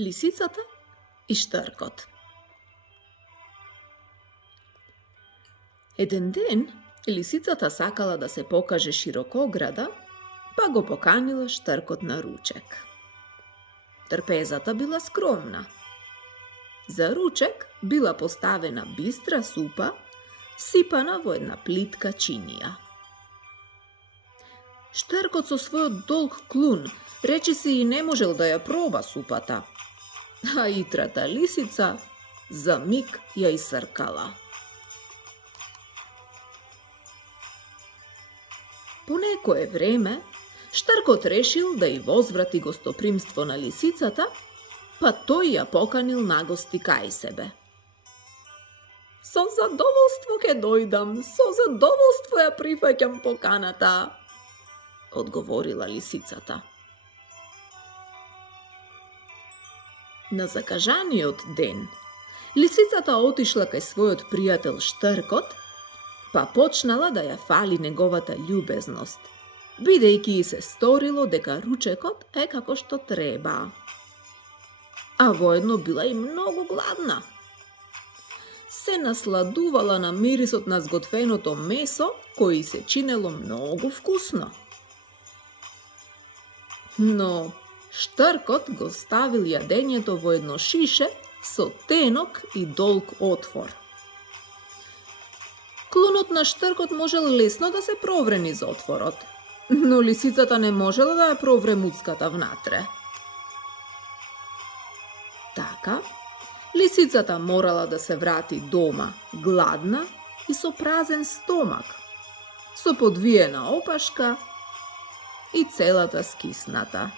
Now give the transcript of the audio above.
Лисицата и Штркот. Еден ден, лисицата сакала да се покаже широкограда, па го поканила Штркот на ручек. Трпезата била скромна. За ручек била поставена бистра супа, сипана во една плитка чинија. Штркот со својот долг клун речиси и не можел да ја проба супата, а итрата лисица за миг ја исркала. По некое време, Штркот решил да и возврати гостопримство на лисицата, па тој ја поканил на гости кај себе. Со задоволство ќе дојдам, со задоволство ја прифаќам поканата, одговорила лисицата. На закажаниот ден, лисицата отишла кај својот пријател Штркот, па почнала да ја фали неговата љубезност, бидејќи се сторило дека ручекот е како што треба. А воедно била и многу гладна. Се насладувала на мирисот на сготвеното месо, кој се чинело многу вкусно. Но Штркот го ставил јадењето во едно шише со тенок и долг отвор. Клунот на Штркот можел лесно да се провре низ отворот, но лисицата не можела да ја провре муцката внатре. Така, лисицата морала да се врати дома гладна и со празен стомак, со подвиена опашка и целата скисната.